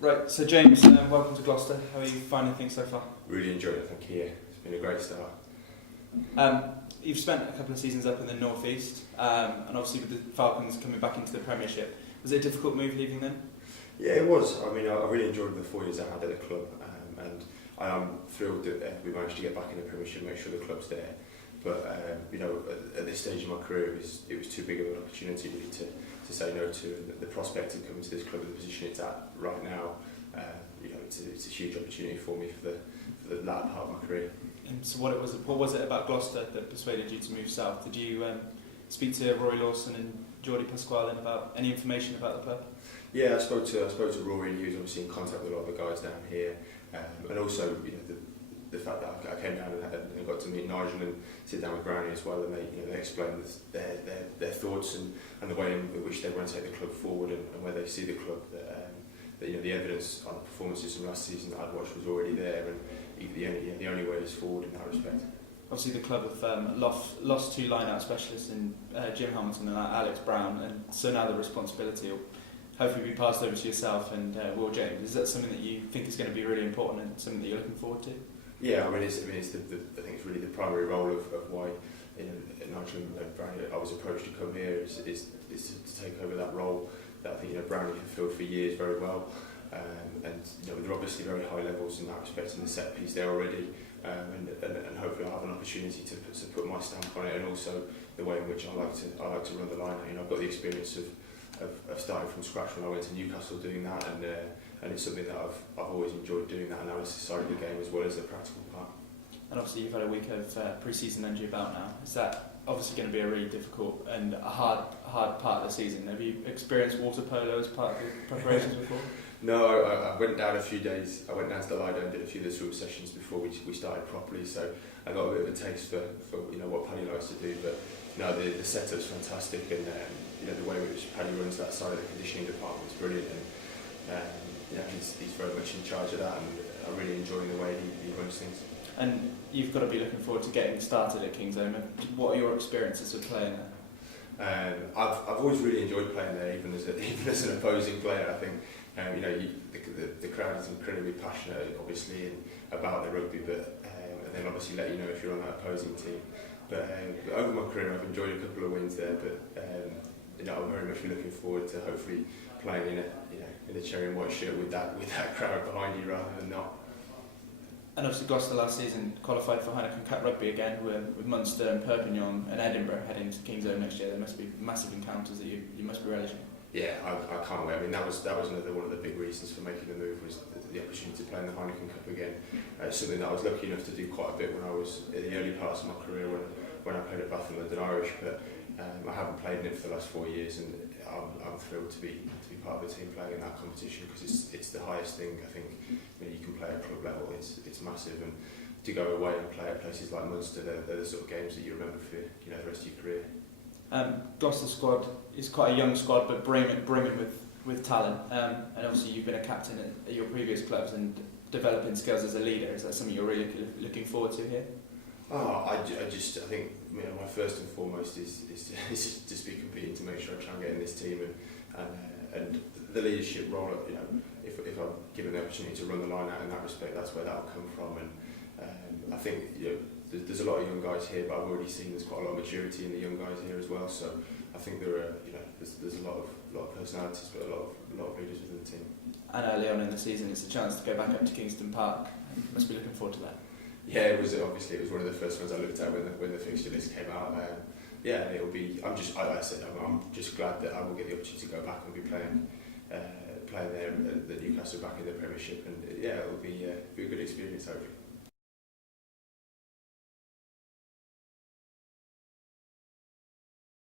Right, so James, welcome to Gloucester. How are you finding things so far? Really enjoyed it, thank you. It's been a great start. You've spent a couple of seasons up in the North East, and obviously with the Falcons coming back into the Premiership, was it a difficult move leaving them? Yeah, it was. I mean, I really enjoyed the 4 years I had at the club, and I am thrilled that we managed to get back in the Premiership and make sure the club's there. But at this stage of my career, it was too big of an opportunity really to say no to, and the prospect of coming to this club, the position it's at right now, it's a huge opportunity for me for the latter part of my career. And so what was it about Gloucester that persuaded you to move south? Did you speak to Rory Lawson and Geordie Pasquale about any information about the club? Yeah, I spoke to Rory, and he was obviously in contact with a lot of the guys down here, and also the fact that I came down and got to meet Nigel and sit down with Brownie as well, and they explained their thoughts and the way in which they want to take the club forward and where they see the club. That the evidence on the performances from last season that I'd watched was already there, and the only way is forward in that respect. Obviously, the club have lost two line-out specialists in Jim Hamilton and Alex Brown, and so now the responsibility will hopefully be passed over to yourself and Will James. Is that something that you think is going to be really important and something that you're looking forward to? Yeah, I think it's really the primary role of why Nigel and Brownie, I was approached to come here is to take over that role that I think Brownie fulfilled for years very well, and they're obviously very high levels in that respect in the set piece there already, and hopefully I'll have an opportunity to put my stamp on it, and also the way in which I like to run the line. I've got the experience of starting from scratch when I went to Newcastle doing that, and it's something that I've always enjoyed doing, that analysis side of the game as well as the practical part. And obviously you've had a week of pre-season under your belt now. Is that obviously going to be a really difficult and a hard part of the season? Have you experienced water polo as part of the preparations before? No, I went down a few days. I went down to the Lido and did a few of the swim sessions before we started properly, so I got a bit of a taste for what Paddy likes to do. But no, the setup's fantastic, and the way in which Paddy runs that side of the conditioning department is brilliant, and he's very much in charge of that, and I really enjoy the way he runs things. And you've got to be looking forward to getting started at King's Omen. What are your experiences of playing there? I've always really enjoyed playing there, even as an opposing player. I think the crowd is incredibly passionate, obviously, about the rugby, but and then obviously let you know if you're on that opposing team. But over my career, I've enjoyed a couple of wins there. But I'm very much looking forward to hopefully playing in a cherry and white shirt with that crowd behind you rather than not. And obviously Gloucester last season qualified for Heineken Cup Rugby again with Munster and Perpignan and Edinburgh heading to King's Own next year. There must be massive encounters that you must be relishing. Yeah, I can't wait. I mean, that was another one of the big reasons for making the move, was the opportunity to play in the Heineken Cup again. Something that I was lucky enough to do quite a bit when I was in the early parts of my career when I played at Bath and London Irish, but I haven't played in it for the last 4 years, and I'm thrilled to be part of the team playing in that competition, because it's the highest thing I think you can play at club level. It's massive, and to go away and play at places like Munster, they're the sort of games that you remember for the rest of your career. Gloucester squad is quite a young squad, but brimming with talent. And obviously you've been a captain at your previous clubs and developing skills as a leader. Is that something you're really looking forward to here? I think my first and foremost is just be competing to make sure I try and get in this team, and the leadership role. If I'm given the opportunity to run the line out in that respect, that's where that'll come from. And I think there's a lot of young guys here, but I've already seen there's quite a lot of maturity in the young guys here as well. So I think there are there's a lot of personalities, but a lot of leaders within the team. And early on in the season, it's a chance to go back up to Kingston Park. You must be looking forward to that. Yeah, it was one of the first ones I looked at when the fixture list came out. It'll be. I'm just glad that I will get the opportunity to go back and be playing there at the Newcastle back in the Premiership, and it'll be a good experience hopefully.